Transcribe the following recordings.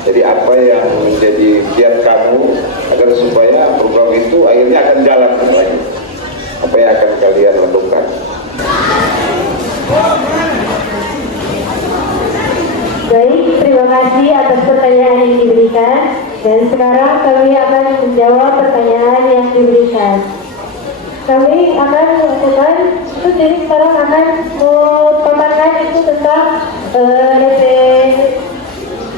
Jadi apa yang menjadi kiat kamu agar supaya program itu akhirnya akan jalan lagi? Apa yang akan kalian lakukan? Baik, terima kasih atas pertanyaan yang diberikan. Dan sekarang kami akan menjawab pertanyaan yang diberikan. Kami akan melakukan itu, jadi sekarang akan memaparkan itu tentang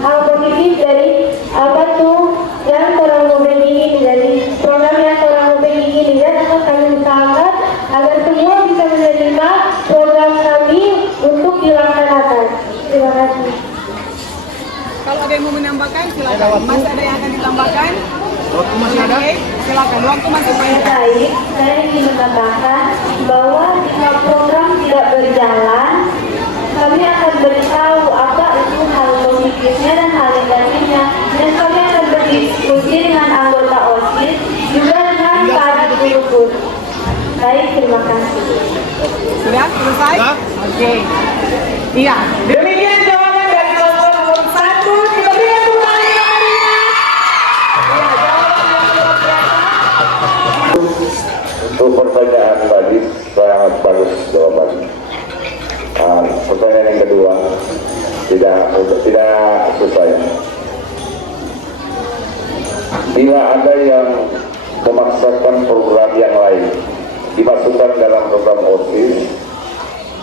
hal positif dari apa tuh yang orang Mubeng ingin, dari program yang orang Mubeng ingin, dan akan kami usahakan agar semua bisa menerima program kami untuk dilaksanakan. Terima kasih. Kalau ada yang mau menambahkan, silakan. Masih ada yang akan ditambahkan? Waktu masih ada? Silakan, waktu masih banyak. Baik, saya ingin menambahkan bahwa jika program tidak berjalan, kami akan beritahu apa itu hal positifnya dan hal negatifnya, dan kami akan berdiskusi dengan anggota OSIS juga dengan para guru. Baik, terima kasih. Sudah selesai? Oke. Iya. Demikian jawaban dari kelompok nomor 1. Kita berikan tepuk tangan yang meriah. Iya, jawaban yang luar biasa. Untuk pertanyaan tadi sangat bagus jawabannya. Pertanyaan yang kedua tidak susah. Bila ada yang memaksakan program yang lain dimasukkan dalam program OSIS,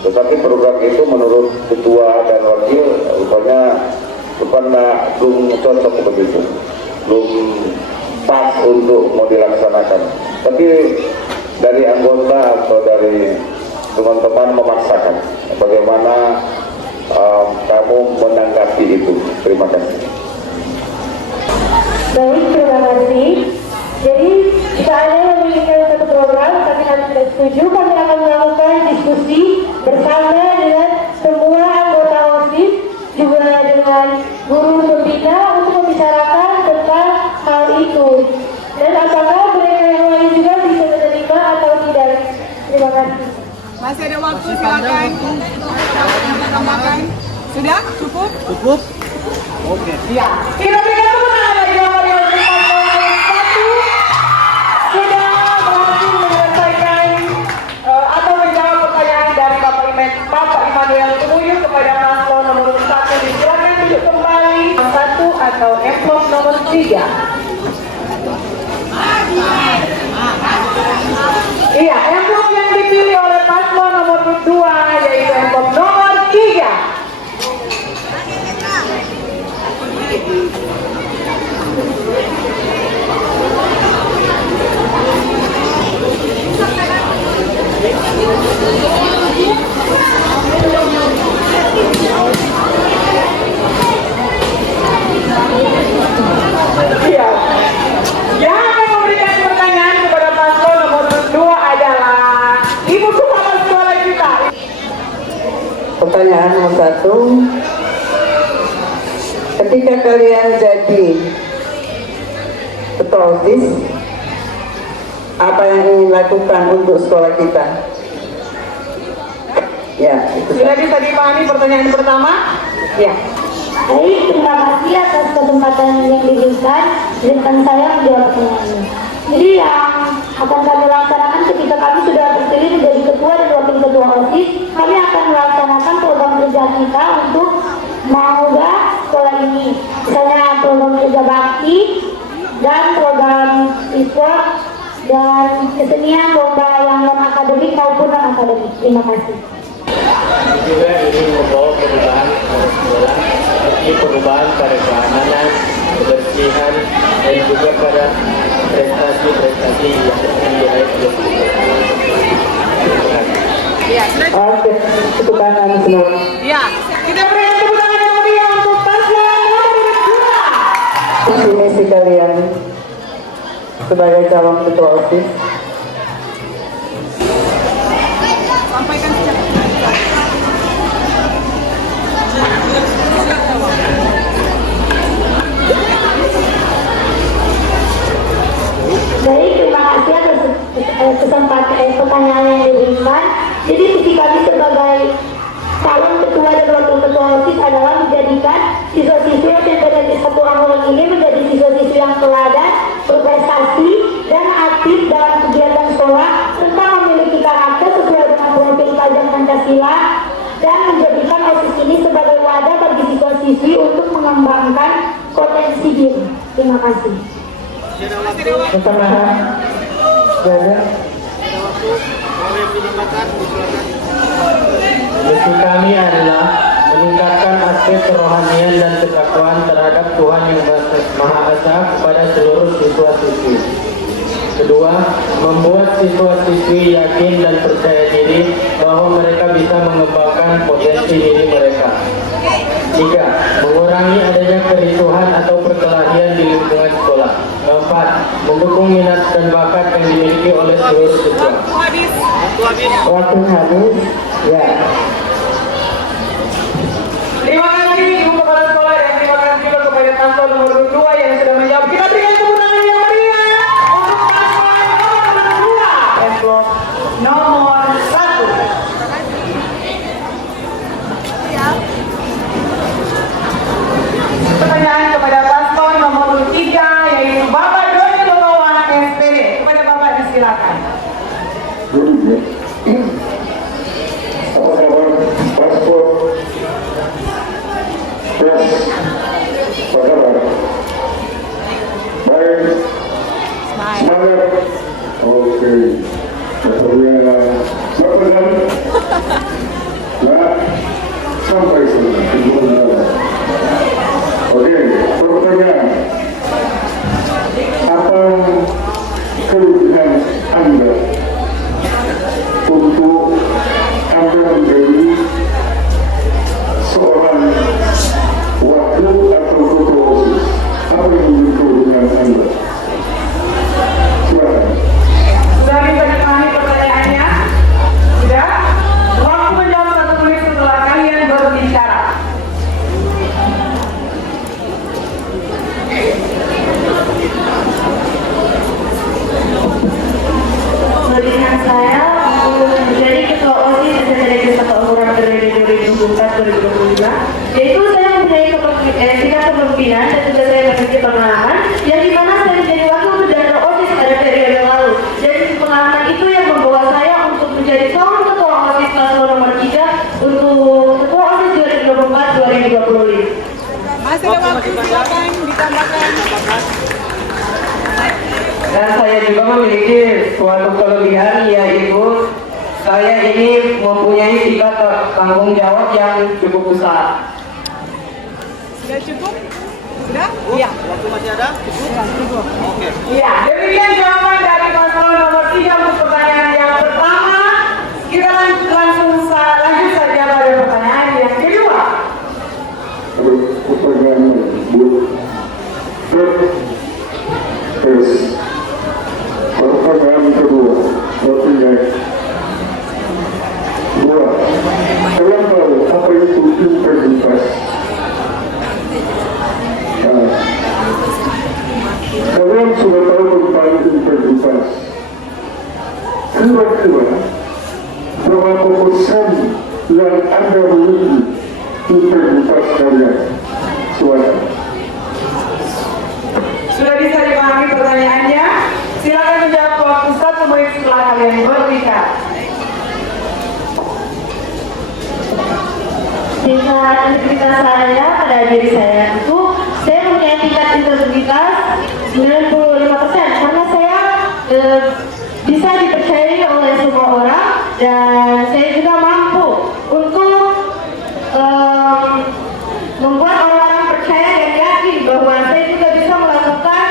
tetapi program itu menurut ketua dan wakil rupanya belum cocok begitu, belum pas untuk mau dilaksanakan. Tapi dari anggota atau dari teman-teman memaksakan, bagaimana kamu menanggapi itu? Terima kasih. Baik, terima kasih. Jadi, jika ada yang menginginkan satu program, tapi kami tidak setuju, kami akan melakukan diskusi bersama dengan semua anggota OSIS, juga dengan guru pembina untuk membicarakan tentang hal itu. Dan apakah mereka yang lain juga bisa menerima atau tidak. Terima kasih. Masih ada waktu, silakan. Tambahkan. Sudah? Cukup? Cukup. Oke. Iya. Kita berikan tepuk tangan lagi buat yang satu. Sudah berhasil menyelesaikan atau menjawab pertanyaan dari Bapak Immanuel Tumuyuk kepada paslon nomor 1. Silakan duduk kembali. 1 atau amplop nomor 3. Iya, amplop yang dipilih oleh paslon nomor 2 yaitu amplop nomor 3. Iya. Yang akan memberikan pertanyaan kepada paslon nomor 2 adalah Ibu Kepala Sekolah kita. Pertanyaan nomor 1. Ketika kalian jadi ketua OSIS, apa yang ingin lakukan untuk sekolah kita? Ya, itu. Sudah bisa dipahami pertanyaan pertama? Ya. Baik, terima kasih atas kesempatan yang diberikan. Izinkan saya menjawab pertanyaannya. Jadi yang akan kami laksanakan ketika kami sudah terpilih menjadi ketua dan wakil ketua OSIS, kami akan melaksanakan program kerja kita untuk mengubah sekolah ini. Misalnya program kerja bakti dan program e-sport dan kesenian lomba yang non-akademik maupun non-akademik. Terima kasih. Juga ingin membawa perubahan pada sekolah, seperti perubahan pada keamanan, kebersihan, dan juga pada prestasi-prestasi yang diraih oleh sekolah. Ya, sudah. Oke, tepuk tangan semua. Ya, kita berikan tepuk tangan yang meriah untuk paslon nomor 2. Misi kalian sebagai calon ketua OSIS. Sampaikan secara Baik, terima kasih atas kesempatan pertanyaan yang diberikan. Jadi misi kami sebagai calon ketua dan wakil ketua OSIS adalah menjadikan siswa-siswa yang berada di satuan siswi untuk mengembangkan potensi diri. Terima kasih. Pertama, Misi kami adalah meningkatkan aspek kerohanian dan ketakwaan terhadap Tuhan yang Maha Esa kepada seluruh siswa-siswi. Kedua, membuat siswa-siswi yakin dan percaya diri bahwa mereka bisa mengembangkan potensi diri mereka. Tiga, mengurangi adanya kericuhan atau perkelahian di lingkungan sekolah. Keempat, mendukung minat dan bakat yang dimiliki oleh seluruh siswa. waktu habis. Ya. Terima kasih Ibu Kepala Sekolah dan terima kasih juga kepada paslon nomor 2 yang sudah menjawab. Kita berikan tepuk tangan yang meriah untuk paslon nomor 2, paslon nomor 1. Pertanyaan kepada paslon nomor 3 yaitu Bapak Doni Lulawan SPD. Kepada Bapak disilakan. Apa kabar paspor? Yes. Apa kabar? Baik. Semangat. Oke. Katanya Bapak nah, sampai sana. Oke, pertanyaan. Apa kelebihan Anda untuk Anda menjadi seorang wakil atau ketua OSIS? Apa yang menjadi kelebihan Anda? Silakan. Sudah bisa dipahami pertanyaannya? Sudah? Waktu menjawab 1 menit setelah kalian berbicara. Kelebihan saya untuk menjadi ketua OSIS SMPTN Negeri 1 Aura periode 2004-2025, yaitu saya mempunyai tingkat kepemimpinan dan juga saya memiliki pengalaman yang dimana saya menjadi wakil bendahara OSIS pada periode lalu, dan pengalaman itu yang membawa saya untuk menjadi seorang ketua OSIS paslon nomor 3 untuk ketua OSIS 2024-2025. Masih ada waktu, silakan ditambahkan. Dan saya juga memiliki suatu kelebihan, yaitu saya ini mempunyai tingkat tanggung jawab yang cukup besar. Sudah cukup? Sudah? Iya. Waktu masih ada? Cukup. Oke. Iya, demikian jawaban dari paslon nomor 3 untuk pertanyaan yang pertama. Kita langsung saja pada pertanyaan yang kedua. Pertanyaan Bu. Terus. Pertanyaan kedua. Pertanyaan dua. Kalian tahu apa itu integritas? Kalian sudah tahu tentang integritas. Kira-kira berapa persen yang Anda miliki integritas kalian? Silakan. Sudah bisa dipahami pertanyaannya? Silakan menjawab waktu 1 menit setelah kalian berbicara. Tingkat integritas saya pada diri saya itu saya mempunyai tingkat integritas 95% karena saya bisa dipercayai oleh semua orang dan saya juga mampu untuk membuat orang-orang percaya dan yakin bahwa saya juga bisa melakukan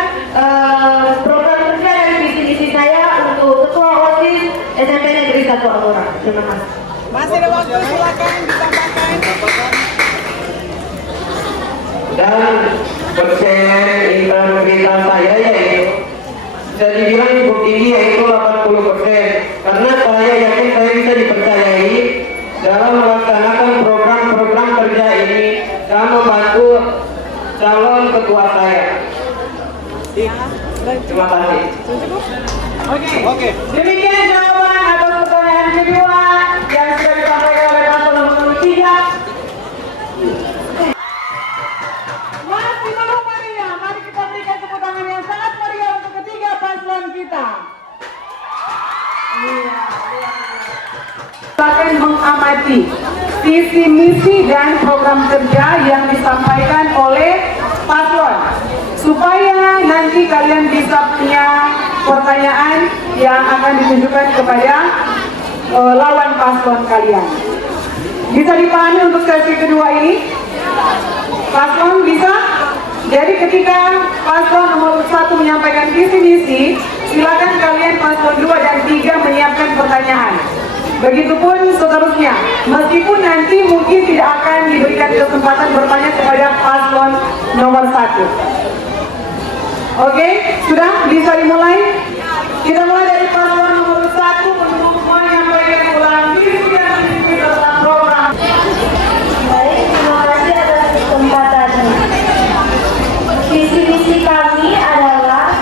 program kerja dan visi-misi saya untuk ketua OSIS SMP Negeri 1 Aura. Terima kasih. Masih ada waktu, silakan ditambahkan. Dan persen integritas saya yaitu bisa dibilang cukup tinggi, yaitu 80%, karena saya yakin saya bisa dipercayai dalam melaksanakan program-program kerja ini dan membantu calon ketua saya. Terima kasih. Oke. Demikian jawaban atas pertanyaan kedua yang sudah disampaikan oleh paslon nomor 3. Masih belum meriah, mari kita berikan tepuk tangan yang sangat meriah untuk ketiga paslon kita. Iya. Silakan mengamati visi misi dan program kerja yang disampaikan oleh paslon, supaya nanti kalian bisa punya pertanyaan yang akan ditujukan kepada lawan paslon kalian. Bisa dipahami untuk sesi kedua ini? Paslon bisa? Jadi ketika paslon nomor 1 menyampaikan visi misi, silakan kalian paslon 2 dan 3 menyiapkan pertanyaan. Begitupun seterusnya, meskipun nanti mungkin tidak akan diberikan kesempatan bertanya kepada paslon nomor 1. Oke, sudah bisa dimulai? Kita mulai dari paslon nomor 1 untuk menyampaikan ulang visi dan misi tentang program. Baik, terima kasih atas kesempatannya. Visi misi kami adalah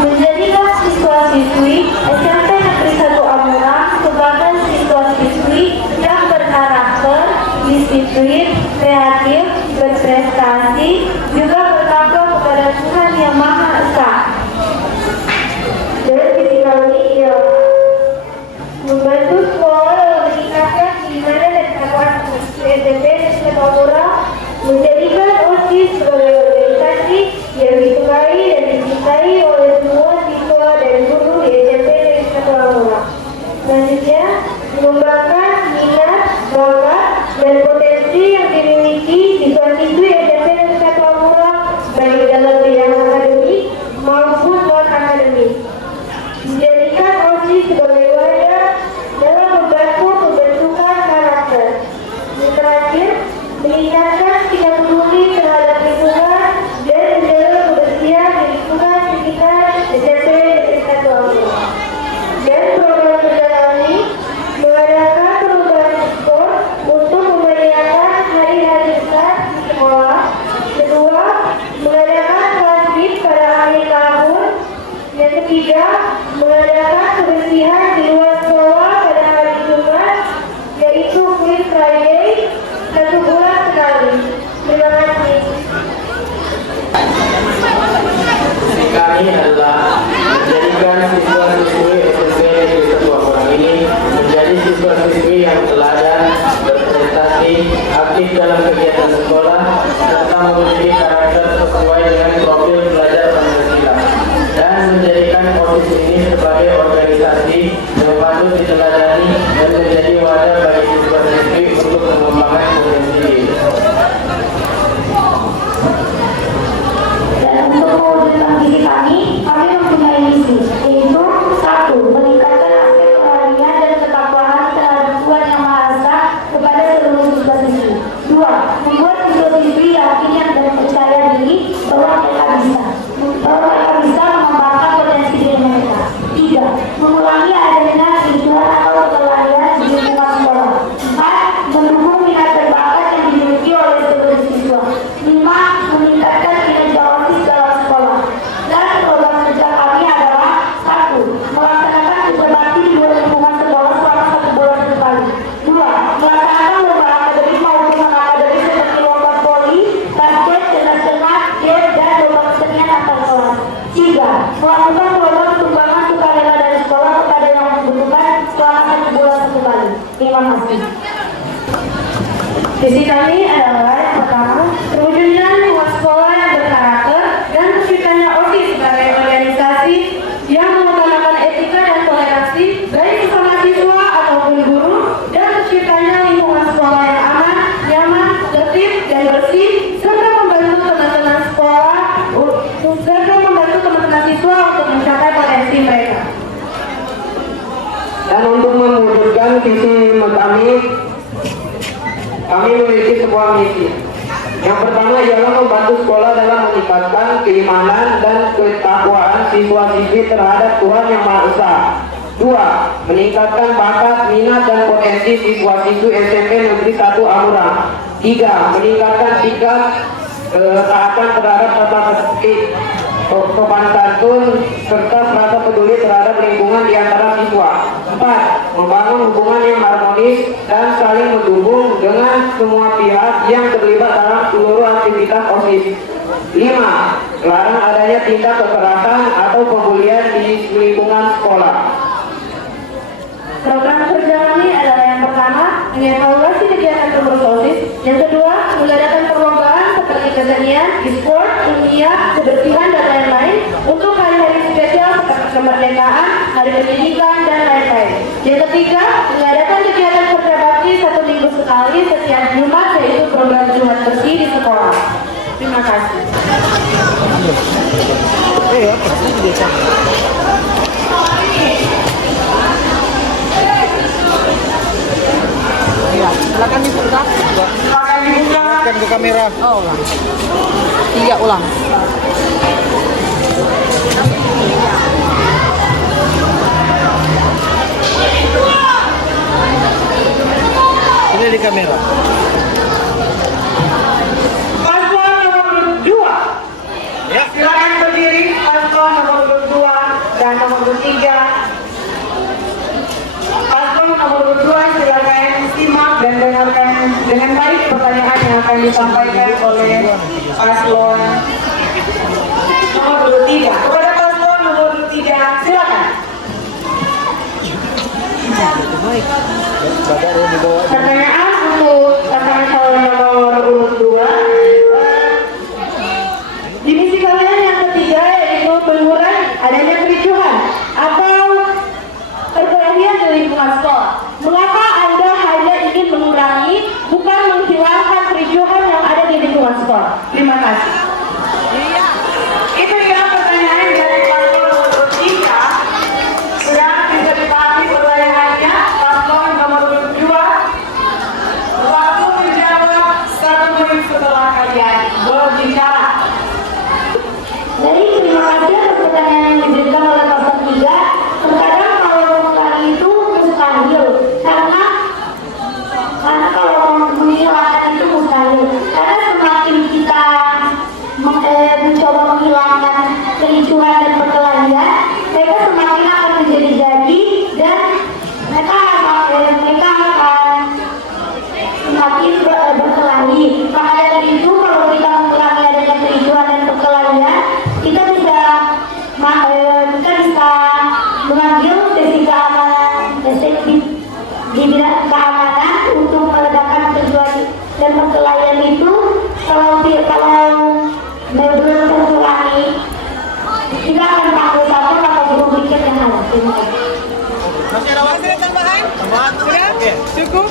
menjadikan siswa-siswi SMP Negeri 1 Amurang sebagai siswa-siswi yang berkarakter, disiplin, kreatif, berprestasi, juga bertakwa kepada Tuhan Yang Maha Esa. Dan visi kami ialah membantu sekolah meningkatkan keimanan dan ketakwaan SMP Negeri 1 Amurang, menjadikan OSIS sebagai organisasi yang disukai dan dicintai oleh semua siswa dan guru di SMP Negeri 1 Amurang. Selanjutnya, mengembangkan minat, bakat, dan potensi yang dimiliki siswa-siswi SMP Negeri 1 Amurang baik dalam bidang akademik maupun non-akademik. Menjadikan OSIS sebagai wadah dalam membantu pembentukan karakter. Yang terakhir, meningkatkan sikap peduli terhadap lingkungan dan menjaga kebersihan di lingkungan sekitar SMP Negeri 1 Amurang. Dan program kerja kami mengadakan perubahan skor untuk memeriahkan hari-hari besar di sekolah. Kedua, mengadakan kelas BIM pada akhir tahun. Yang ketiga, mengadakan kebersihan di luar sekolah pada hari Jumat, yaitu Queen Friday, 1 bulan sekali. Terima kasih. Kami adalah menjadikan siswa-siswi SMP Negeri 1 Amurang ini menjadi siswa-siswi yang teladan, berprestasi, aktif dalam kegiatan sekolah, serta memiliki karakter sesuai dengan profil pelajar Pancasila, dan menjadikan OSIS ini sebagai organisasi yang patut diteladani dan menjadi wadah bagi siswa-siswi untuk mengembangkan potensi diri. Dan untuk mewujudkan visi kami mempunyai misi, yaitu 1. Meningkatkan aspek kerohanian dan ketakwaan terhadap Tuhan Yang Maha Esa kepada seluruh siswa-siswi. 2. Membuat siswa-siswi yakin dan percaya diri bahwa mereka bisa mengembangkan potensi diri mereka. 3. Mengurangi adanya kericuhan atau perkelahian di lingkungan sekolah. 4. Mendukung minat dan bakat yang dimiliki oleh seluruh siswa. 5. Meningkatkan kinerja OSIS dalam sekolah. Dan program kerja kami adalah 1. Melaksanakan kerja bakti di luar lingkungan sekolah selama 1 bulan sekali. 2. Melaksanakan lomba akademik maupun non-akademik seperti lomba voli, basket, senat-senat, game, dan lomba kesenian antar kelas. 3. Melakukan program sumbangan sukarela dari sekolah kepada yang membutuhkan selama 1 bulan sekali. Terima kasih. Visi kami adalah yang pertama, terwujudnya lingkungan sekolah yang berkarakter dan terciptanya OSIS sebagai organisasi yang mengutamakan etika dan toleransi baik sesama siswa ataupun guru, dan terciptanya lingkungan sekolah yang aman, nyaman, tertib, dan bersih, serta membantu teman-teman siswa untuk mencapai potensi mereka. Dan untuk mewujudkan visi kami memiliki sebuah misi. Yang pertama ialah membantu sekolah dalam meningkatkan keimanan dan ketakwaan siswa-siswi terhadap Tuhan Yang Maha Esa. 2. Meningkatkan bakat, minat, dan potensi siswa-siswi SMP Negeri 1 Amurang. 3. Meningkatkan sikap ketaatan terhadap tata tertib, sopan santun, serta rasa peduli terhadap lingkungan di antara siswa. 4. Membangun hubungan yang harmonis dan saling mendukung dengan semua pihak yang terlibat dalam seluruh aktivitas OSIS. 5. Melarang adanya tindak kekerasan atau pembulian di lingkungan sekolah. Program kerja kami adalah yang pertama, mengevaluasi kegiatan pengurus OSIS. Yang kedua, mengadakan perlombaan seperti kesenian, e-sport, ilmiah, kebersihan, dan lain-lain untuk hari-hari spesial seperti kemerdekaan, hari pendidikan, dan lain-lain. Yang ketiga, mengadakan kegiatan kerja bakti 1 minggu sekali setiap Jumat, yaitu program Jumat bersih di sekolah. Terima kasih. Iya, silakan dibuka. Silakan dibuka. Silakan ke kamera. Oh, ulang. 3 ulang. Ini di kamera. Paslon nomor 2. Ya. Silakan berdiri. Paslon nomor 2 dan nomor 3. Paslon nomor 2 silakan simak dan dengarkan dengan baik pertanyaan yang akan disampaikan oleh paslon nomor 3. Kepada paslon nomor 3 silakan. Pertanyaan untuk pasangan calon nomor urut 2. Di misi kalian yang ketiga yaitu pengurangan adanya kericuhan atau perkelahian di lingkungan sekolah. Mengapa Anda hanya ingin mengurangi, bukan menghilangkan kericuhan yang ada di lingkungan sekolah? Terima kasih. Itu ya pertanyaan dari paslon nomor 3. Sudah bisa dipahami pertanyaannya. Paslon nomor 2. Waktu menjawab 1 menit setelah kalian berbicara. Jadi terima kasih atas pertanyaan yang diberikan oleh paslon 3. Terkadang kalau mengurangi itu mustahil, karena kalau menghilangkan itu mustahil. Karena semakin kita mencoba menghilangkan kericuhan dan perkelahian, mereka semakin akan menjadi-jadi dan mereka akan semakin berkelahi. Maka dari itu kalau kita mengurangi adanya kericuhan dan perkelahian, kita bisa mengambil sesi keamanan, di bidang keamanan untuk meredakan kericuhan dan perkelahian itu. Kalau belum terkurangi, kita akan panggil satu atau guru berikutnya yang ada. Terima kasih. Masih ada tambahan? Sudah? Cukup?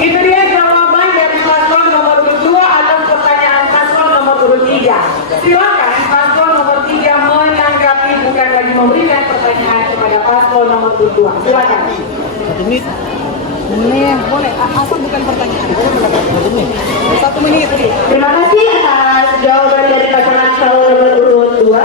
Itu dia jawaban dari paslon nomor 2 atas pertanyaan paslon nomor 3. Silakan paslon nomor 3 menanggapi, bukan lagi memberikan pertanyaan kepada paslon nomor 2. Silakan. 1 menit. Boleh, boleh. Asal bukan pertanyaan. 1 menit. 1 menit. Terima kasih atas jawaban dari pasangan calon nomor urut 2.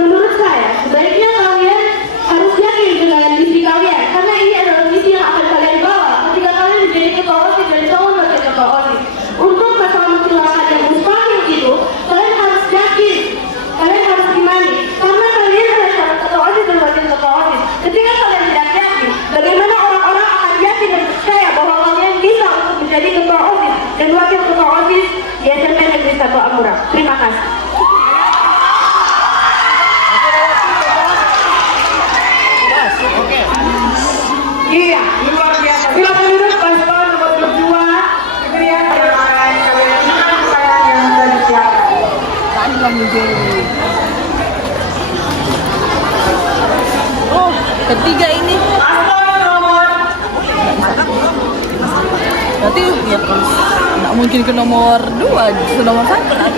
Menurut saya, sebaiknya kalian harus yakin dengan misi kalian, karena ini adalah misi yang akan kalian bawa ketika kalian menjadi ketua OSIS dan calon wakil ketua OSIS. Untuk masalah menghilangkan yang mustahil itu, kalian harus yakin, kalian harus imani, karena kalian adalah calon ketua OSIS dan wakil ketua OSIS. Ketika kalian tidak yakin, bagaimana orang-orang akan yakin dan percaya bahwa kalian bisa untuk menjadi ketua OSIS dan wakil ketua OSIS di SMP Negeri 1 Amura. Terima kasih. Iya, luar biasa. Silakan duduk paslon nomor 2. Kemudian silakan kalian silakan pertanyaan yang sudah disiapkan. Tadi belum muncul. Oh, ketiga ini. Paslon nomor Berarti ya nggak mungkin ke nomor 2, justru nomor 1 lah.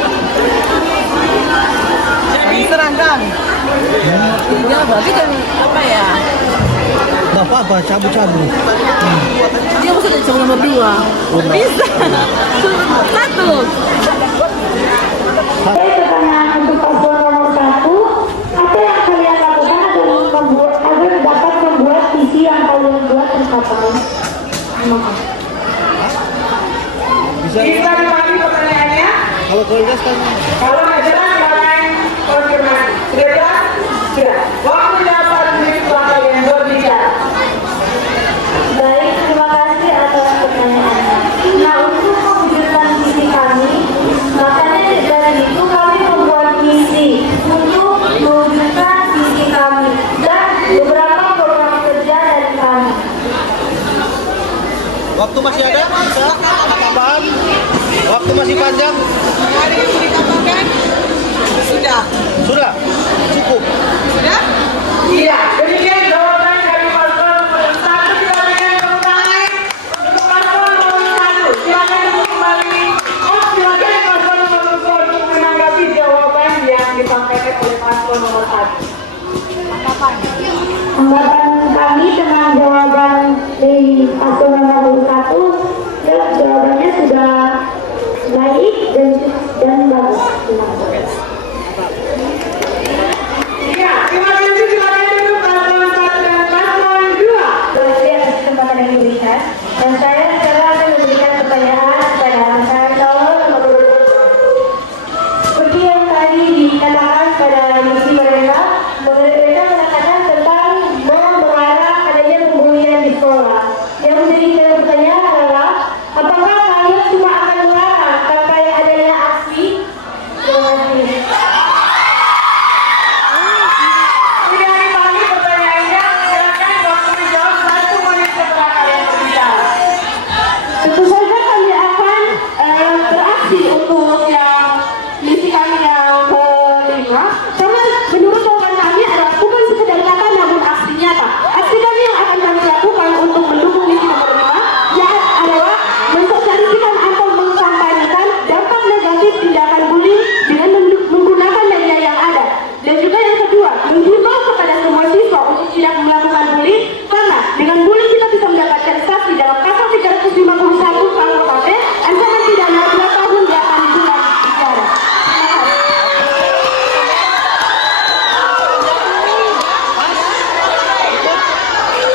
Diserahkan. 3 berarti kan apa ya? Bapak apa? Cabu-cabu. Dia mesti jadi nomor 2. Bisa. 1. Oke, pertanyaan untuk paslon nomor 1. Apa yang kalian lakukan agar dapat membuat visi yang kalian buat tercapai? Terima kasih. Bisa. bisa dipahami pertanyaannya? Kalau jelas kan. Kalau nggak jelas silakan konfirmasi. Sudah jelas? Sudah. Waktu dapat menit setelah kalian berbicara. Baik, terima kasih atas pertanyaannya. Nah, untuk mewujudkan visi kami, makanya dari itu kami membuat misi untuk mewujudkan visi kami dan beberapa program kerja dari kami. waktu masih panjang. Hari yang dikatakan sudah. Sudah cukup. Sudah? Iya, demikian jawaban dari paslon nomor 1. Silakan tepuk tangan untuk paslon nomor 1. Silakan kembali. Silakan paslon nomor 2 untuk menanggapi jawaban yang disampaikan oleh paslon nomor 1. Tanggapan kami dengan jawaban dari paslon nomor 1, jawabannya sudah baik dan bagus. Iya, terima kasih. Silakan untuk paslon 1 dan paslon 2. Terima kasih atas kesempatan yang diberikan. Dan saya sekarang akan memberikan pertanyaan kepada saya calon nomor 2. Seperti yang tadi dikatakan pada misi mereka, mereka mengatakan tentang melarang adanya pembulian di sekolah. Yang menjadi pertanyaan adalah, apakah kalian cuma akan melarang tanpa adanya aksi? Terima kasih. Tidak dipahami pertanyaannya. Silakan waktu menjawab 1 menit setelah kalian berbicara. Tentu saja kami akan beraksi untuk yang misi kami yang kelima, karena menurut jawaban kami adalah bukan sekedar kata namun aksi nyata. Aksi kami yang akan kami lakukan untuk mendukung misi nomor 5 adalah mensosialisasikan atau mengkampanyekan dampak negatif tindakan bullying dengan menggunakan media yang ada. Dan juga yang kedua, menghimbau kepada semua siswa untuk tidak melakukan bullying, karena dengan bullying kita bisa mendapatkan sanksi dalam pasal 351 KUHP, ancaman pidana 2 tahun di akan bulan penjara.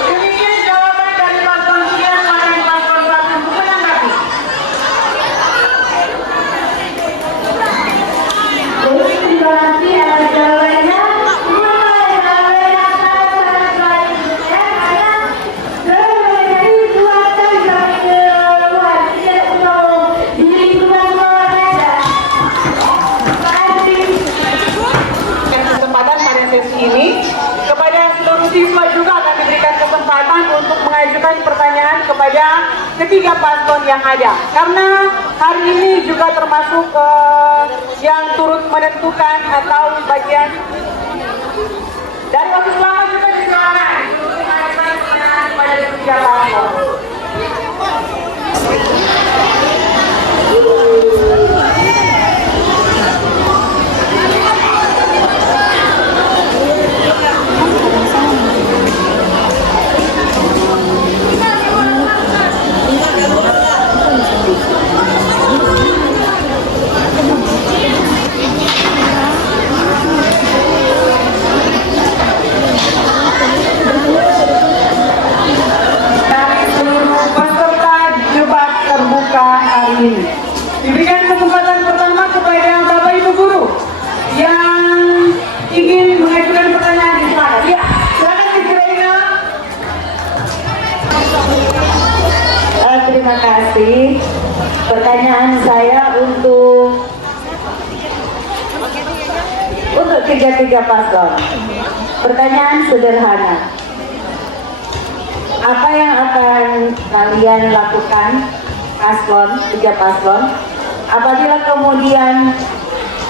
Demikian jawaban dari paslon 3 dan paslon 1 untuk menanggapi. Jadi terima kasih atas jawabannya. Kesempatan pada sesi ini kepada seluruh siswa juga akan diberikan kesempatan untuk mengajukan pertanyaan kepada ketiga paslon yang ada, karena hari ini juga termasuk yang turut menentukan atau bagian dari waktu selama juga disilakan untuk mengajukan pertanyaan kepada ketiga paslon. Dari seluruh peserta debat terbuka hari ini, diberikan kesempatan pertama kepada Bapak Ibu Guru yang ingin mengajukan pertanyaan di sana. Ya, silakan Ibu. Terima kasih. Pertanyaan saya untuk tiga paslon. Pertanyaan sederhana. Apa yang akan kalian lakukan tiga paslon apabila kemudian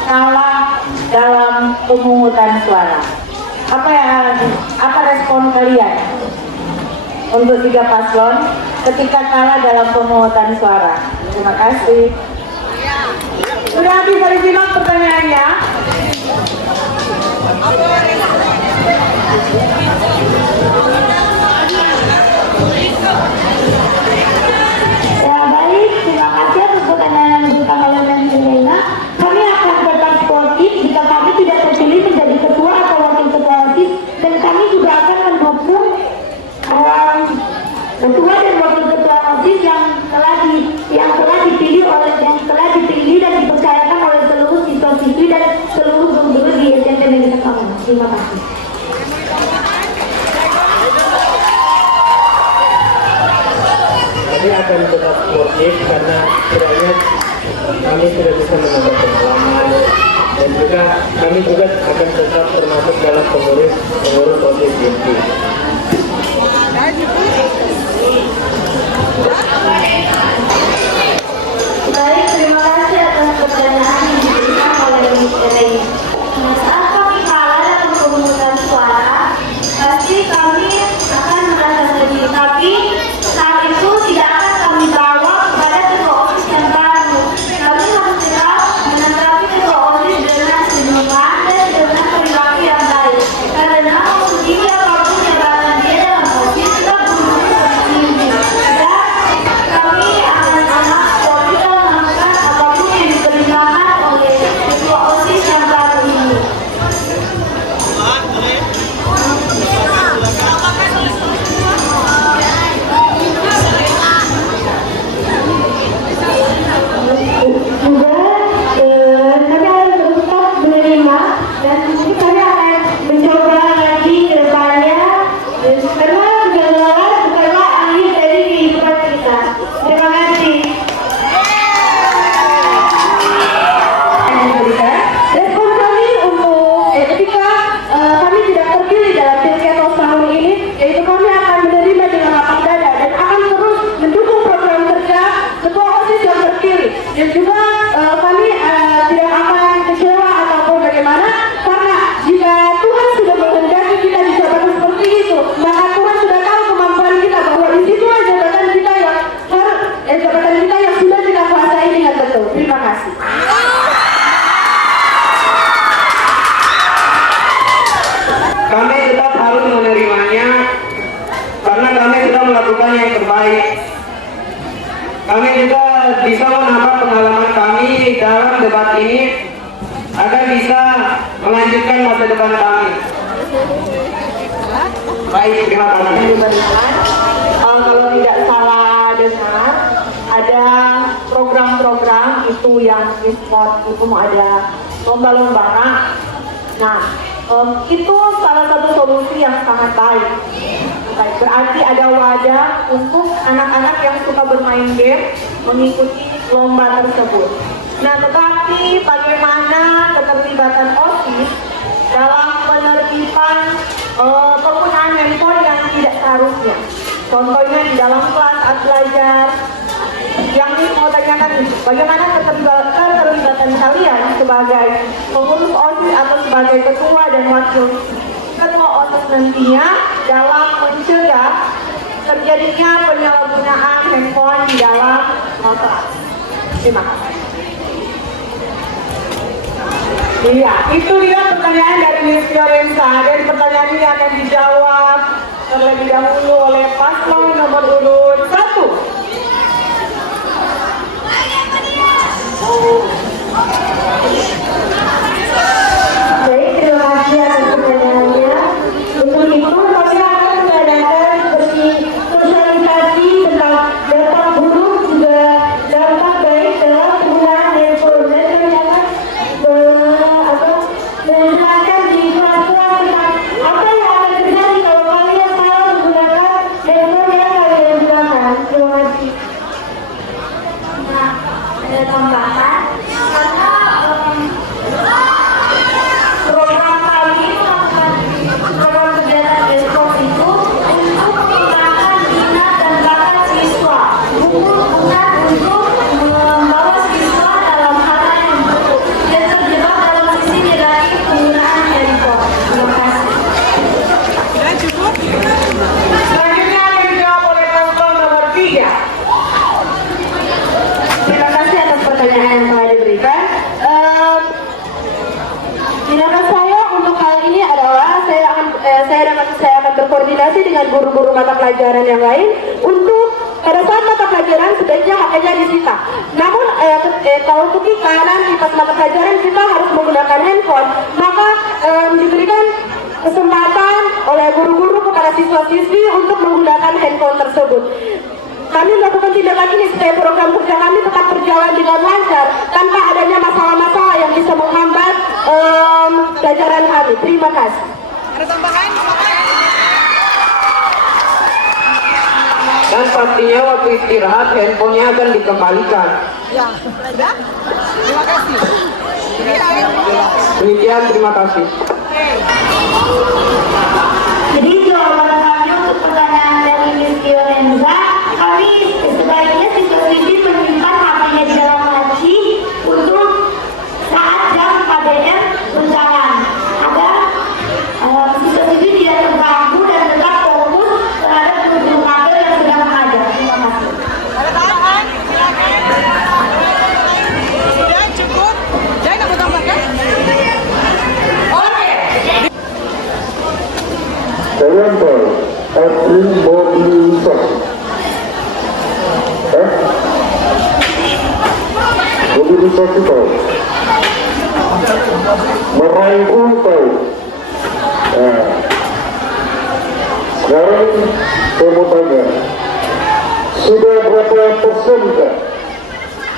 kalah dalam pemungutan suara? Apa respon kalian untuk tiga paslon ketika kalah dalam pemungutan suara? Terima kasih. Sudah bisa disimak pertanyaannya. Ya baik, terima kasih atas pertanyaan yang diberikan oleh Menteri Lena. Kami akan tetap sportif jika kami tidak terpilih menjadi ketua atau wakil ketua OSIS, dan kami juga akan mendukung ketua dan wakil ketua OSIS yang telah dipilih dan dipercayakan oleh seluruh siswa-siswi dan seluruh guru-guru di SMP Negeri Sekawan. Terima kasih. Kami akan tetap sportif karena kiranya kami sudah bisa menambah pengalaman, dan juga kami juga akan tetap termasuk dalam pengurus OSIS inti. Baik, terima kasih. dalam debat ini agar bisa melanjutkan masa depan kami. Baik, terima kasih. Kalau tidak salah dengar, ada program-program itu yang di sport itu mau ada lomba-lomba. Nah, itu salah satu solusi yang sangat baik. Berarti ada wadah untuk anak-anak yang suka bermain game mengikuti lomba tersebut. Nah, tetapi bagaimana keterlibatan OSIS dalam penertiban penggunaan handphone yang tidak seharusnya? Contohnya di dalam kelas saat belajar. Yang ini mau tanyakan nih, bagaimana keterlibatan kalian sebagai pengurus OSIS atau sebagai ketua dan wakil ketua OSIS nantinya dalam mencegah terjadinya penyalahgunaan handphone di dalam kelas? Terima kasih. Iya, itu dia pertanyaan dari Miss Fiorenza, dan pertanyaan ini akan dijawab terlebih dahulu oleh paslon nomor urut 1. Baik, terima kasih atas pertanyaannya. Untuk itu, kami akan mengadakan seperti sosialisasi tentang dampak buruk juga dampak baik dalam penggunaan handphone. Dan kami akan menjelaskan di kelas-kelas tentang apa yang akan terjadi kalau kalian salah menggunakan handphone yang kalian gunakan. Terima kasih. Nah, ada tambahan karena program kami melakukan program kegiatan esok itu untuk mengembangkan minat dan bakat siswa, bukan untuk membawa siswa dalam hal yang buruk dan terjebak dalam sisi negatif penggunaan handphone. Terima kasih. Sudah cukup? Selanjutnya akan dijawab oleh paslon nomor 3. Terima kasih atas pertanyaan yang telah diberikan. Tindakan saya untuk hal ini adalah saya akan berkoordinasi dengan guru-guru mata pelajaran yang lain untuk pada saat mata pelajaran sebaiknya HP-nya disita. Namun kalau ketika nanti pas mata pelajaran kita harus menggunakan handphone, maka diberikan kesempatan oleh guru-guru kepada siswa-siswi untuk menggunakan handphone tersebut. Kami melakukan tindakan ini supaya program kerja kami tetap berjalan dengan lancar tanpa adanya masalah-masalah yang bisa menghambat pelajaran kami. Terima kasih. Ada tambahan? Dan pastinya waktu istirahat handphonenya akan dikembalikan. Ya, sudah? Terima kasih. Demikian, terima kasih. Jadi jawaban kami untuk pertanyaan dari Miss Fiorenza, kami sebaiknya siswa-siswi menyimpan HP-nya di dalam laci untuk saat jam KBM berjalan agar siswa-siswi tidak terganggu dan tetap fokus terhadap guru HP yang sedang mengajar. Terima kasih. Ada tambahan? Sudah cukup? Jangan aku tambahkan? Oke. Example, acting mobilism. Mobilisasi tahu. Merangkul tahu. Nah, sekarang saya mau tanya, sudah berapa persen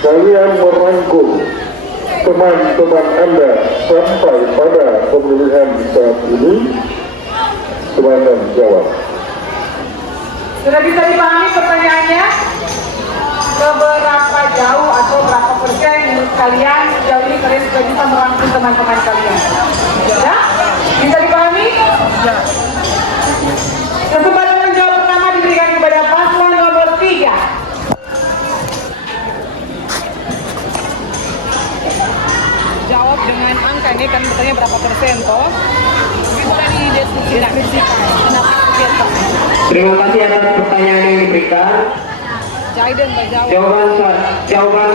kalian merangkul teman-teman Anda sampai pada pemilihan saat ini? Silakan jawab. Sudah bisa dipahami pertanyaannya? Seberapa jauh atau berapa persen menurut kalian sejauh ini kalian sudah bisa merangkul teman-teman kalian? Ya? Bisa dipahami? Ya. Kesempatan menjawab pertama diberikan kepada paslon nomor 3. Jawab dengan angka ini kan bertanya berapa persen toh? Itu tadi deskripsikan. Terima kasih atas pertanyaan yang diberikan. Jaiden berjawab. Jawaban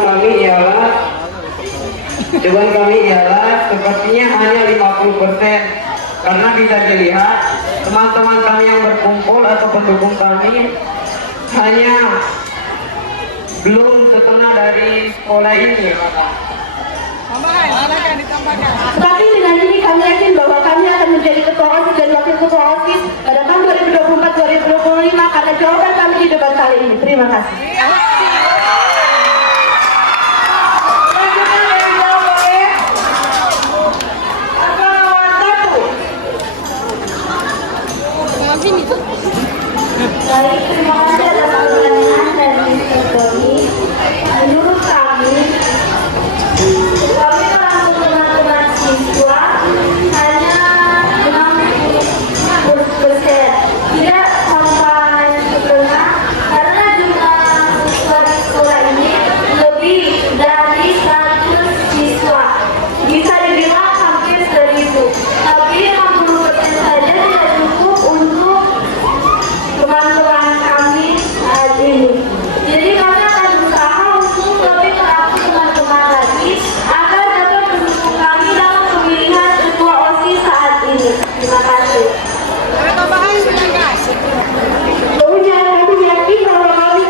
kami ialah sepertinya hanya 50%, karena bisa dilihat teman-teman kami yang berkumpul atau pendukung kami hanya belum setengah dari sekolah ini, maka Tetapi dengan ini kami yakin bahwa kami akan menjadi ketua OSIS dan wakil ketua OSIS pada tahun 2024-2025 karena jawaban kami di debat kali ini. Terima kasih. Selanjutnya yang dijawab oleh paslon nomor 1. Baik, terima kasih atas pertanyaan dari Mr. Doni. Menurut kami melakukan teman-teman siswa hanya dengan berset, tidak sampai setengah karena jumlah siswa di sekolah ini lebih dari 100 siswa. Bisa dibilang hampir 1000. Tapi 60% saja tidak cukup untuk teman-teman kami saat ini. Jadi kami akan berusaha untuk lebih melatih teman-teman lagi agar dapat mendukung kami dalam pemilihan ketua OSIS saat ini. Terima kasih. Ada tambahan silakan. Kemudian kami yakin bahwa kami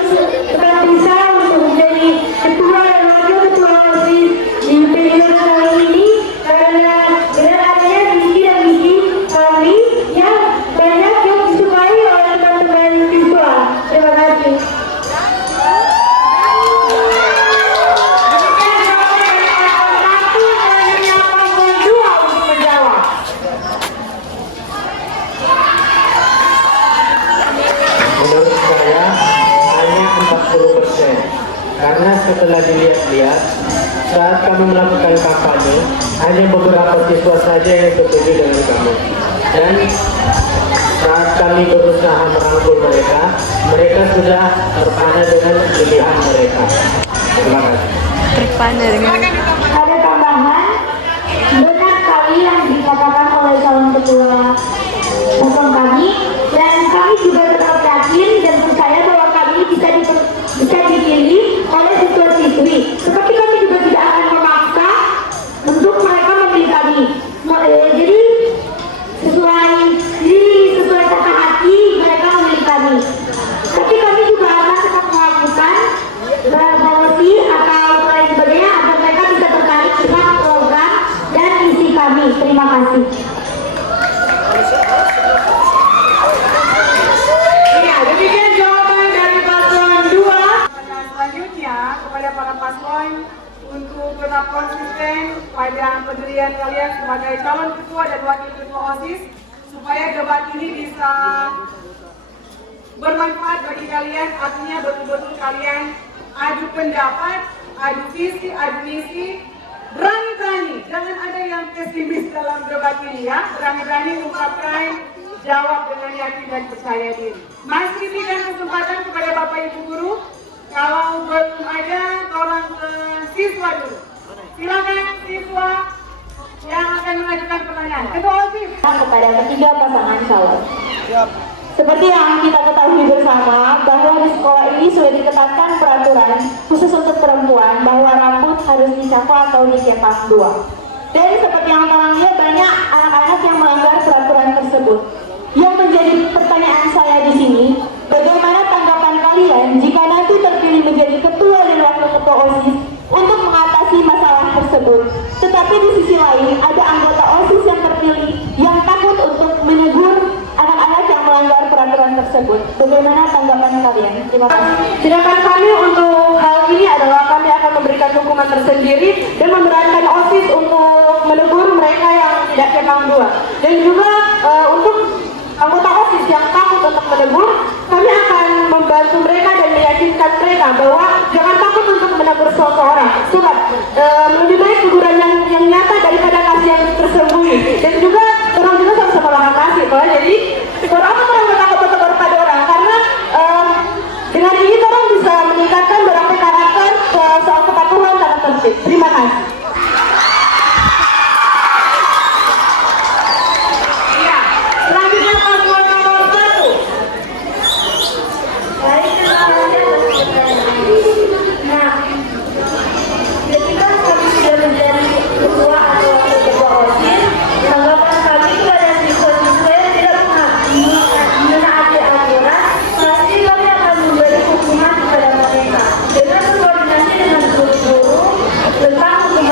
tetap bisa untuk menjadi ketua dan wakil ketua OSIS di periode kali ini karena dengan adanya visi dan misi kami yang banyak yang disukai oleh teman-teman siswa. Terima kasih. Demikian jawaban dari paslon 1 dan yang paslon 2 untuk menjawab. Menurut saya hanya 40%. Karena setelah dilihat-lihat, saat kami melakukan kampanye, hanya beberapa siswa saja yang setuju dengan kami. Dan saat kami berusaha merangkul mereka, mereka sudah terpana dengan pilihan mereka. Terima kasih. Ada tambahan, benar sekali yang dikatakan oleh calon ketua paslon kami, dan kami juga tetap yakin dan percaya bahwa kami bisa dipilih oleh siswa-siswi. Tetapi kami juga tidak akan memaksa untuk mereka memilih kami. Jadi sesuai kata hati mereka memilih kami. Tapi kami juga akan tetap melakukan promosi atau lain sebagainya agar mereka bisa tertarik dengan program dan misi kami. Terima kasih. Iya, demikian jawaban dari paslon 2. Pertanyaan selanjutnya kepada para paslon untuk tetap konsisten pada pendirian kalian sebagai calon ketua dan wakil ketua OSIS supaya debat ini bisa bermanfaat bagi kalian, artinya betul-betul kalian adu pendapat, adu visi, adu misi, berani-berani, jangan ada yang pesimis dalam debat ini ya, berani-berani ungkapkan, jawab dengan yakin dan percaya diri. Masih berikan kesempatan kepada Bapak Ibu Guru, kalau belum ada, orang ke siswa dulu. Silakan siswa yang akan mengajukan pertanyaan. Ketua OSIS. Kepada ketiga pasangan calon. Seperti yang kita ketahui bersama bahwa di sekolah ini sudah ditetapkan peraturan khusus untuk perempuan bahwa rambut harus dicapo atau dikepang 2. Dan seperti yang kalian lihat banyak anak-anak yang melanggar peraturan tersebut. Yang menjadi pertanyaan saya di sini, bagaimana tanggapan kalian jika nanti terpilih menjadi ketua dan wakil ketua OSIS untuk mengatasi masalah tersebut? Tetapi di sisi lain ada anggota OSIS yang terpilih yang takut untuk menegur anak-anak yang melanggar peraturan tersebut. Bagaimana tanggapan kalian? Terima kasih. Tindakan kami untuk hal ini adalah kami akan memberikan hukuman tersendiri dan memberatkan OSIS untuk menegur mereka yang tidak kepang 2. Dan juga untuk anggota OSIS yang takut untuk menegur, kami akan membantu mereka dan meyakinkan mereka bahwa jangan takut untuk menegur seseorang. Sebab lebih baik teguran yang nyata daripada kasih yang tersembunyi. Dan juga orang juga sama-sama lahan kasih. Jadi orang takut bertegur pada orang karena dengan ini orang bisa meningkatkan beberapa karakter soal kepatuhan dan tertib. Terima kasih. Iya, selanjutnya paslon nomor 1. Baik, terima kasih. Nah, ketika kami sudah menjadi ketua atau wakil ketua OSIS, tanggapan kami kepada siswa-siswa yang tidak menaati aturan, pasti kami akan memberi hukuman kepada mereka dengan berkoordinasi dengan guru tentang hukuman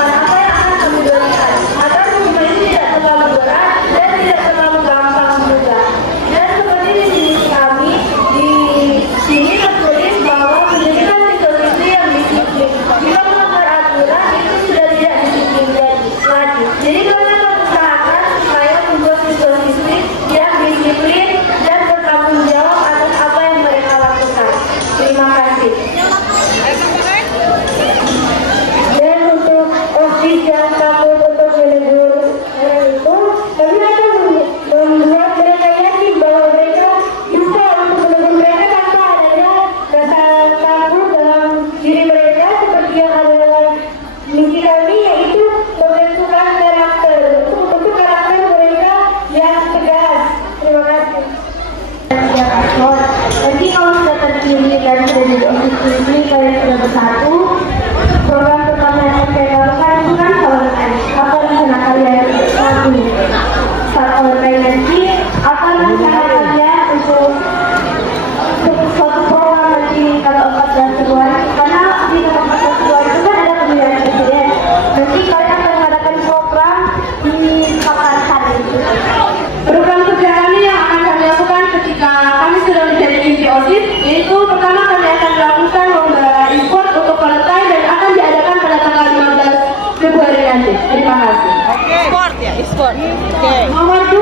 inisiatif. Terima kasih. Oke. Sport ya, sport. Oke. Nomor 2.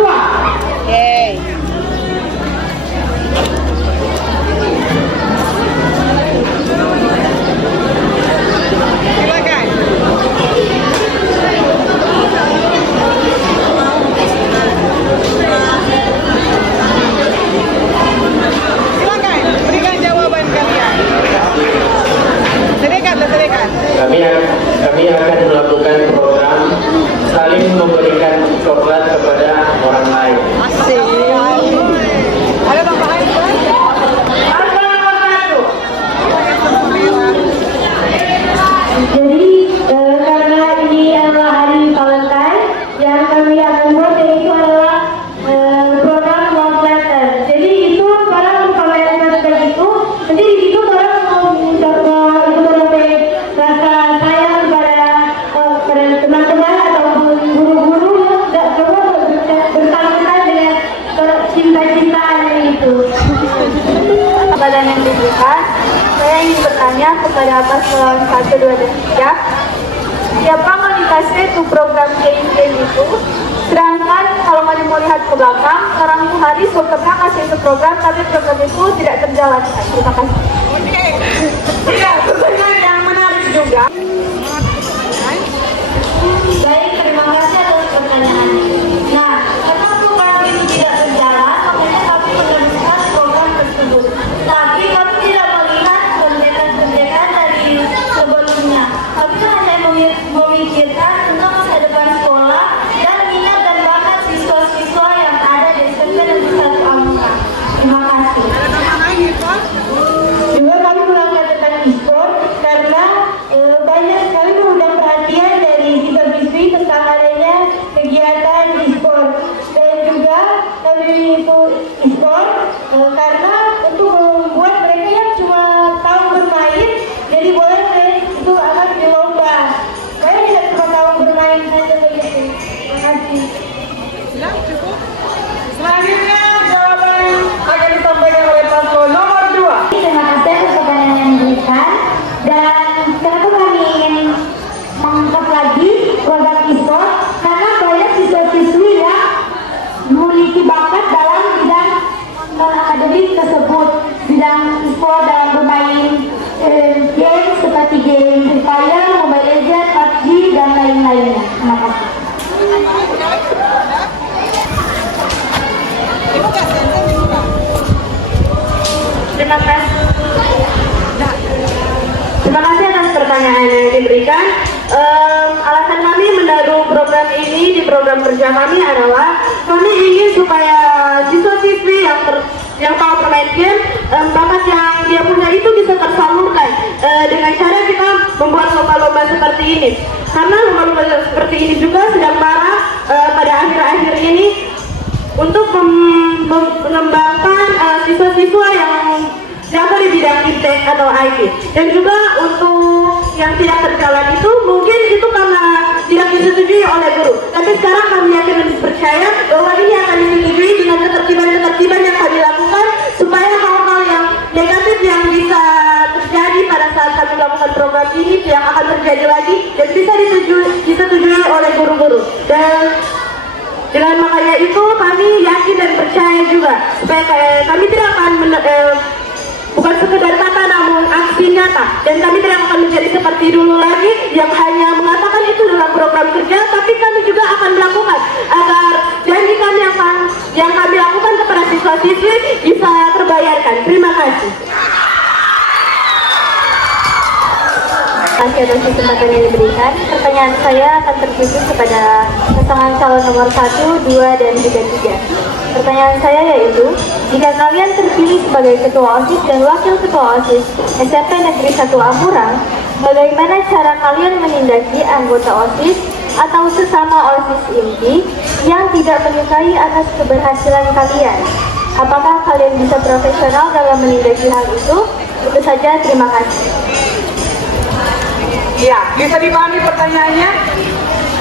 Oke. Silakan. Silakan, berikan jawaban kalian. Sedekat. Kami akan melakukan program saling memberikan coklat kepada orang lain. Asik. Ada tambahan? Paslon nomor 1. Jadi karena ini adalah hari Valentine, yang kami akan buat yaitu adalah program love letter. Jadi itu para pameran seperti itu, nanti di situ orang mau sampai rasa sayang kepada teman-teman ataupun guru-guru yang tidak pernah bersama dengan cinta-cintaan itu. Badan yang diberikan, saya ingin bertanya kepada paslon 1, 2, dan 3, siapa menginisiasi itu program game itu? Sedangkan kalau mau lihat ke belakang, sekarang itu hari pernah kasih itu program, tapi program itu tidak terjalankan. Terima kasih. Oke. Ya, pertanyaan yang menarik juga. Baik, terima kasih atas pertanyaannya. Nah, karena program itu tidak berjalan, makanya kami meneruskan program tersebut. Tapi kami tidak melihat kontekan-kontekan dari sebelumnya. Kami hanya memikirkan tentang masa depan sekolah dan minat dan bakat siswa-siswa yang ada di SMP dan Satu Amura. Terima kasih. Ada tambahan, Irfan? Juga kami melakukan tentang e-sport karena banyak sekali mengundang perhatian dari siswa-siswi tentang adanya kegiatan e-sport. Dan juga kami itu e-sport karena untuk membuat mereka yang cuma tahu bermain, jadi boleh itu akan dilomba. Saya tidak cuma tahu bermain saja begitu. Terima kasih. Sudah cukup? Selanjutnya jawaban akan disampaikan oleh paslon nomor 2. Terima kasih atas pertanyaan yang diberikan, dan kenapa kami ingin mengangkat lagi program e-sport karena banyak siswa-siswi yang memiliki bakat dalam bidang non-akademik tersebut, bidang e-sport dalam bermain game seperti game Free Fire, Mobile Legends, PUBG, dan lain-lainnya. Terima kasih. Terima kasih. Terima kasih atas pertanyaan yang diberikan. Alasan kami mendorong program ini di program kerja kami adalah kami ingin supaya siswa-siswi yang tahu bermain game, bakat yang dia punya itu bisa tersalurkan dengan cara kita membuat lomba-lomba seperti ini. Karena lomba-lomba seperti ini juga sedang marak pada akhir-akhir ini untuk mengembangkan siswa-siswa yang jago di bidang IT atau IT. Dan juga untuk yang tidak terjalan itu mungkin itu karena tidak disetujui oleh guru. Tapi sekarang kami yakin dan percaya bahwa ini akan disetujui dengan ketertiban-ketertiban yang kami lakukan supaya hal-hal yang negatif yang bisa terjadi pada saat kami melakukan program ini yang akan terjadi lagi dan bisa disetujui oleh guru-guru. Dan dengan makanya itu kami yakin dan percaya juga supaya kami tidak akan bukan sekedar kata namun aksi nyata, dan kami tidak akan menjadi seperti dulu lagi yang hanya mengatakan itu dalam program kerja, tapi kami juga akan melakukan agar janji kami yang kami lakukan kepada siswa-siswi bisa terbayarkan. Terima kasih. Terima kasih atas kesempatan yang diberikan. Pertanyaan saya akan tertuju kepada pasangan calon nomor 1, 2, dan 3. Pertanyaan saya yaitu, jika kalian terpilih sebagai Ketua OSIS dan Wakil Ketua OSIS SMP Negeri 1 Amurang, bagaimana cara kalian menindaki anggota OSIS atau sesama OSIS inti yang tidak menyukai atas keberhasilan kalian? Apakah kalian bisa profesional dalam menindaki hal itu? Itu saja, terima kasih. Ya, bisa dipahami pertanyaannya?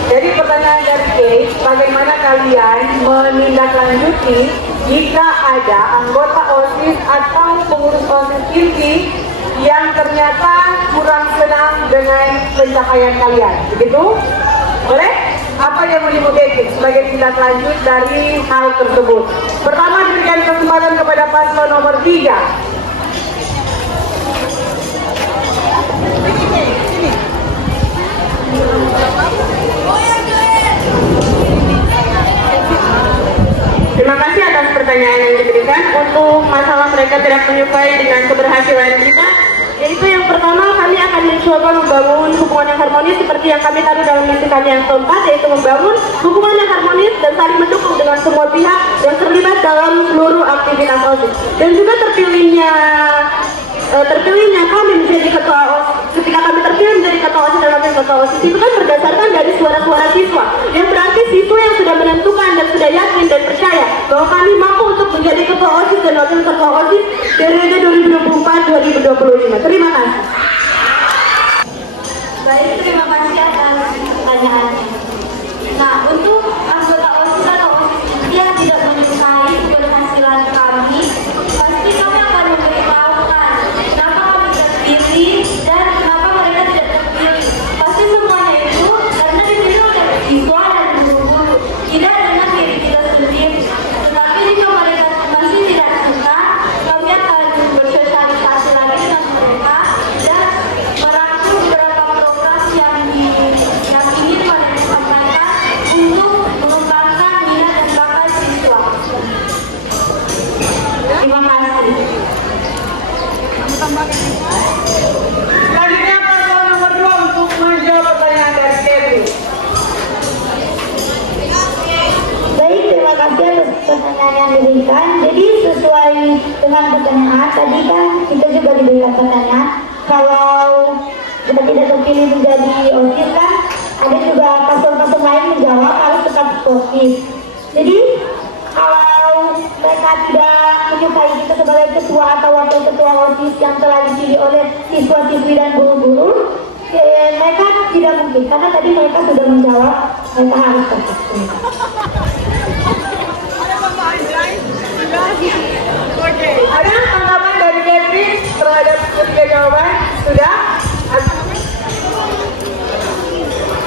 Jadi pertanyaan dari Kate, bagaimana kalian menindaklanjuti jika ada anggota OSIS atau pengurus OSIS inti yang ternyata kurang senang dengan pencapaian kalian, begitu? yang mau dimudik sebagai tindak lanjut dari hal tersebut? Pertama, diberikan kesempatan kepada paslon nomor 3. Terima kasih atas pertanyaan yang diberikan. Untuk masalah mereka tidak menyukai dengan keberhasilan kita, yaitu yang pertama, kami akan mencoba membangun hubungan yang harmonis seperti yang kami taruh dalam misi kami yang keempat, yaitu membangun hubungan yang harmonis dan saling mendukung dengan semua pihak yang terlibat dalam seluruh aktivitas OSIS. Dan juga terpilihnya kami menjadi ketua OSIS, ketika kami terpilih menjadi ketua OSIS dan wakil ketua OSIS itu kan berdasarkan dari suara-suara siswa, yang berarti siswa yang sudah menentukan dan sudah yakin dan percaya bahwa kami mampu untuk menjadi ketua OSIS dan wakil ketua OSIS periode 2024-2025. Terima kasih. Baik, terima kasih atas pertanyaannya. Nah, untuk anggota OSIS atau OSIS yang tidak menyukai keberhasilan kami, pasti kami akan memberitahukan kenapa kami terpilih dan kenapa mereka tidak terpilih. Pasti semuanya itu karena dipilih oleh siswa dan guru, tidak dengan diri kita sendiri. Tetapi jika mereka masih tidak suka, kami akan bersosialisasi lagi dengan mereka dan merangkum beberapa program yang ingin mereka sampaikan untuk mengembangkan minat dan bakat siswa. Terima kasih. Selanjutnya paslon nomor 2 untuk menjawab pertanyaan dari Kevin. Baik, terima kasih atas pertanyaan yang diberikan. Jadi sesuai dengan pertanyaan tadi kan kita juga diberikan pertanyaan kalau kita tidak terpilih menjadi OSIS kan ada juga paslon-paslon lain menjawab harus tetap OSIS. Jadi kalau mereka tidak menyukai kita sebagai ketua atau wakil ketua OSIS yang telah dipilih oleh siswa-siswi dan guru-guru, mereka tidak mungkin karena tadi mereka sudah menjawab mereka harus tetap. Oke, ada tanggapan dari Kevin terhadap ketiga jawaban? Sudah?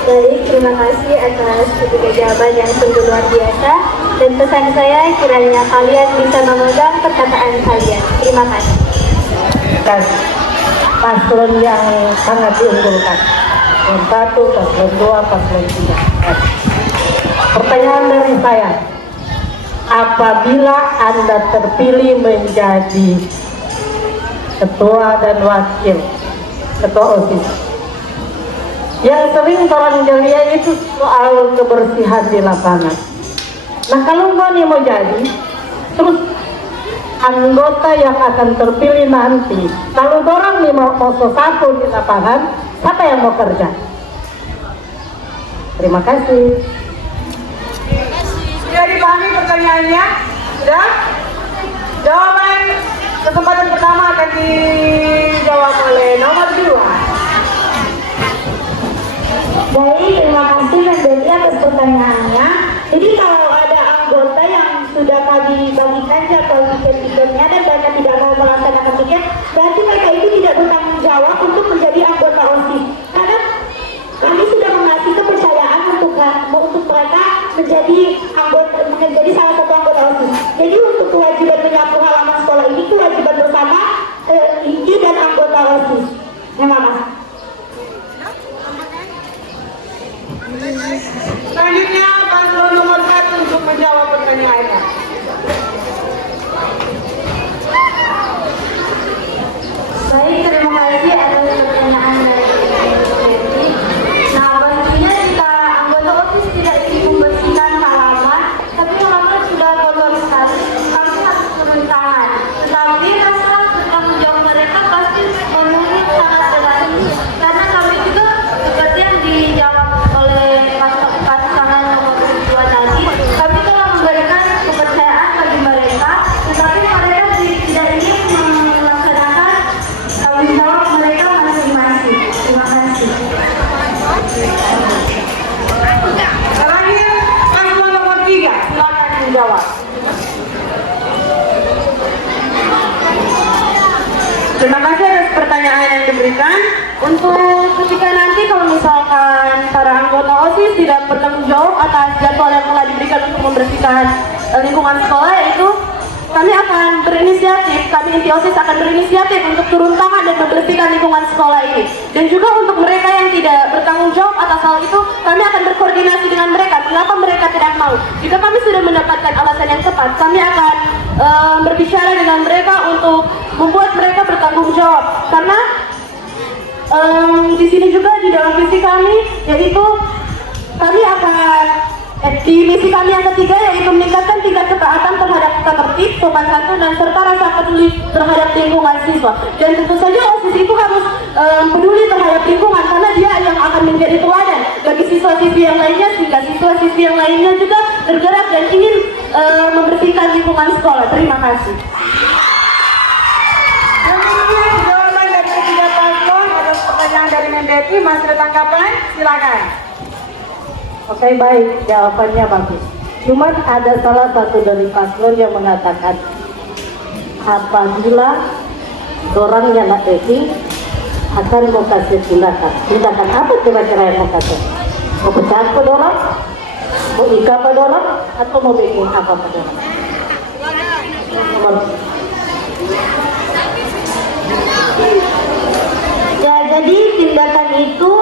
Baik, terima kasih atas ketiga jawaban yang sungguh luar biasa. Dan pesan saya kiranya kalian bisa memegang perkataan kalian. Terima kasih. Paslon yang sangat diunggulkan. Paslon 1, paslon 2, paslon 3. Pertanyaan dari saya, apabila Anda terpilih menjadi ketua dan wakil ketua OSIS, yang sering orang lihat itu soal kebersihan di lapangan. Nah, kalau nih mau jadi, terus anggota yang akan terpilih nanti, kalau orang nih mau satu di lapangan, siapa yang mau kerja? Terima kasih. Sudah dipahami pertanyaannya? Sudah? Jawaban kesempatan pertama akan dijawab oleh nomor 2. Baik, terima kasih Mas Dodi atas pertanyaannya. Jadi kalau ada anggota yang sudah kami bagikan jadwal tiket-tiketnya dan mereka tidak mau melaksanakan tiket, berarti mereka itu tidak bertanggung jawab untuk menjadi anggota OSIS. Karena kami sudah mengasih kepercayaan untuk mereka menjadi salah satu anggota OSIS. Jadi untuk kewajiban menyapu halaman sekolah ini kewajiban bersama inti dan anggota OSIS. Terima kasih. Selanjutnya paslon nomor 1 untuk menjawab pertanyaannya. Baik, terima kasih atas pertanyaan dari Devi. Nah, pastinya jika anggota OSIS tidak ingin membersihkan halaman, tapi halaman sudah kotor sekali, kami harus turun tangan. Tetapi rasa bertanggung jawab mereka pasti menurun sangat drastis, karena kami juga seperti yang dijawab oleh pasangan nomor 2 tadi, kami telah memberikan kepercayaan bagi mereka, tetapi mereka tidak ingin melaksanakan tanggung jawab mereka masing-masing. Terima kasih. Terakhir, paslon nomor 3, silakan menjawab. Terima kasih atas pertanyaan yang diberikan. Untuk ketika nanti kalau misalkan para anggota OSIS tidak bertanggung jawab atas jadwal yang telah diberikan untuk membersihkan lingkungan sekolah, yaitu kami akan berinisiatif, kami inti OSIS akan berinisiatif untuk turun tangan dan membersihkan lingkungan sekolah ini. Dan juga untuk mereka yang tidak bertanggung jawab atas hal itu, kami akan berkoordinasi dengan mereka. Mengapa mereka tidak mau? Jika kami sudah mendapatkan alasan yang tepat, kami akan berbicara dengan mereka untuk membuat mereka bertanggung jawab. Karena di sini juga di dalam visi kami, yaitu kami akan di misi kami yang ketiga, yaitu meningkatkan tingkat ketaatan terhadap tata tertib, sopan santun, dan serta rasa peduli terhadap lingkungan siswa. Dan tentu saja OSIS itu harus peduli terhadap lingkungan, karena dia yang akan menjadi teladan bagi siswa-siswi yang lainnya, sehingga siswa-siswi yang lainnya juga bergerak dan ingin membersihkan lingkungan sekolah. Terima kasih. Demikian jawaban dari ketiga paslon atas pertanyaan dari Mendeti. Masih ada tanggapan? Silakan. Oke, baik, jawabannya bagus. Cuma ada salah satu dari paslon yang mengatakan apabila orangnya nak Eki akan mau kasih tindakan. Tindakan apa kira-kira yang mau kasih? Mau pecat pada orang? Mau nikah pada orang? Atau mau bikin apa pada orang? Ya, jadi tindakan itu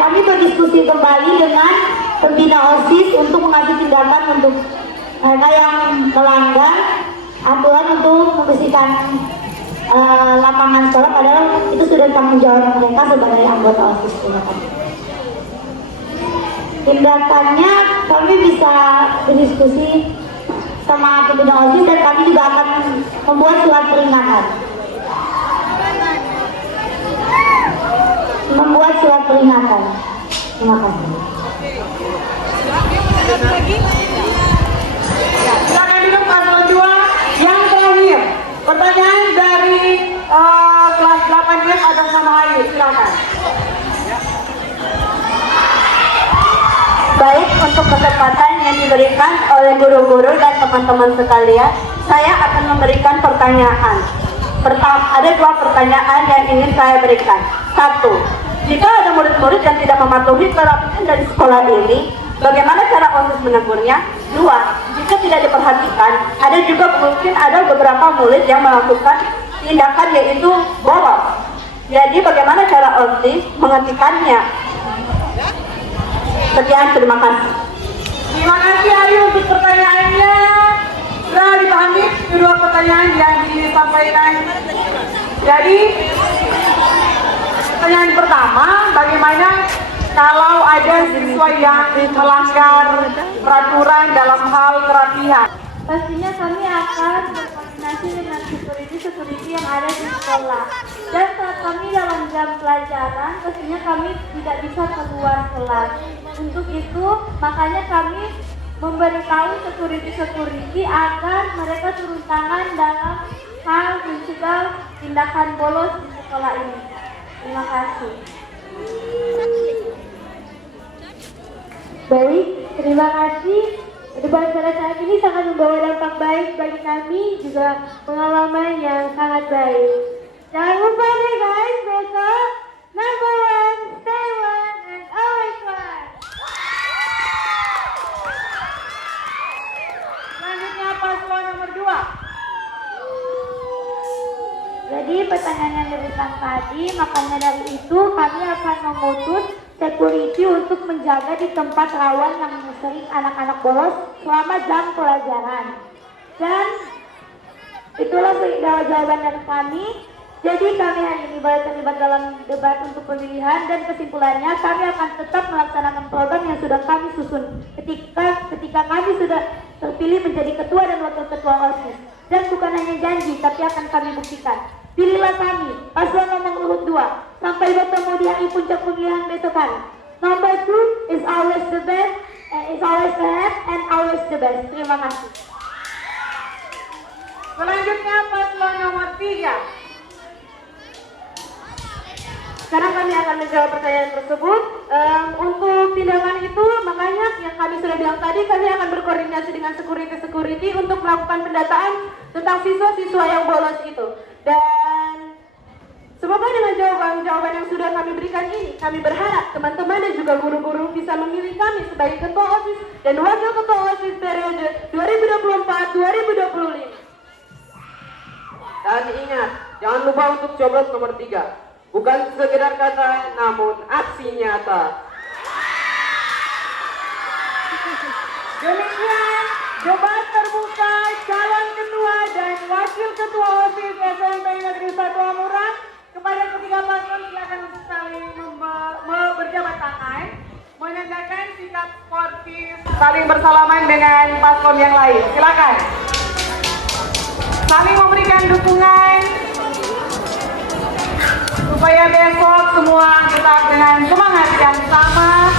kami berdiskusi kembali dengan pembina OSIS untuk mengambil tindakan untuk mereka yang melanggar aturan untuk membersihkan lapangan sekolah, padahal itu sudah tanggung jawab mereka sebagai anggota OSIS. Tindakannya kami bisa berdiskusi sama pembina OSIS dan kami juga akan membuat surat peringatan. Terima kasih. Silakan duduk paslon 2. Yang terakhir, pertanyaan dari kelas 8F atas nama Ayu. Silakan. Baik, untuk kesempatan yang diberikan oleh guru-guru dan teman-teman sekalian, saya akan memberikan pertanyaan. Ada 2 pertanyaan yang ingin saya berikan. 1. Jika ada murid-murid yang tidak mematuhi peraturan dari sekolah ini, bagaimana cara OSIS menegurnya? 2. Jika tidak diperhatikan, ada juga mungkin ada beberapa murid yang melakukan tindakan yaitu bolos. Jadi bagaimana cara OSIS menghentikannya? Sekian, terima kasih. Terima kasih Ayu untuk pertanyaannya. Sudah dipahami kedua pertanyaan yang disampaikan. Jadi pertanyaan pertama, bagaimana kalau ada siswa yang melanggar peraturan dalam hal kerapihan? Pastinya kami akan berkoordinasi dengan security yang ada di sekolah. Dan saat kami dalam jam pelajaran, pastinya kami tidak bisa keluar kelas. Untuk itu, makanya kami memberitahu security agar mereka turun tangan dalam hal mencegah tindakan bolos di sekolah ini. Terima kasih. Baik, terima kasih. Debat pada saat ini sangat membawa dampak baik bagi kami, juga pengalaman yang sangat baik. Jangan lupa deh guys, besok number 1, stay one, and always one. Selanjutnya paslon nomor 2. Jadi pertanyaan yang diberikan tadi, makanya dari itu kami akan memutus security untuk menjaga di tempat rawan yang sering anak-anak bolos selama jam pelajaran. Dan itulah jawaban dari kami. Jadi kami hari ini terlibat dalam debat untuk pemilihan, dan kesimpulannya kami akan tetap melaksanakan program yang sudah kami susun ketika kami sudah terpilih menjadi ketua dan wakil ketua OSIS. Dan bukan hanya janji, tapi akan kami buktikan. Pilihlah kami, paslon nomor urut 2, sampai bertemu di hari puncak pemilihan besok hari. Number 2 is always the best, is always the head, and always the best. Terima kasih. Selanjutnya paslon nomor 3. Sekarang kami akan menjawab pertanyaan tersebut. Untuk tindakan itu, makanya yang kami sudah bilang tadi, kami akan berkoordinasi dengan security untuk melakukan pendataan tentang siswa-siswa yang bolos itu. Dan Semoga dengan jawaban-jawaban yang sudah kami berikan ini, kami berharap teman-teman dan juga guru-guru bisa memilih kami sebagai Ketua OSIS dan Wakil Ketua OSIS periode 2024-2025. Dan ingat, jangan lupa untuk coblos nomor 3. Bukan sekedar kata, namun aksi nyata. Demikian debat terbuka calon ketua dan wakil ketua OSIS SMP Negeri 1 Amuran. Kepada ketiga paslon silakan untuk saling berjabat tangan, menandakan sikap sportif, saling bersalaman dengan paslon yang lain. Silakan. Saling memberikan dukungan supaya besok semua tetap dengan semangat yang sama.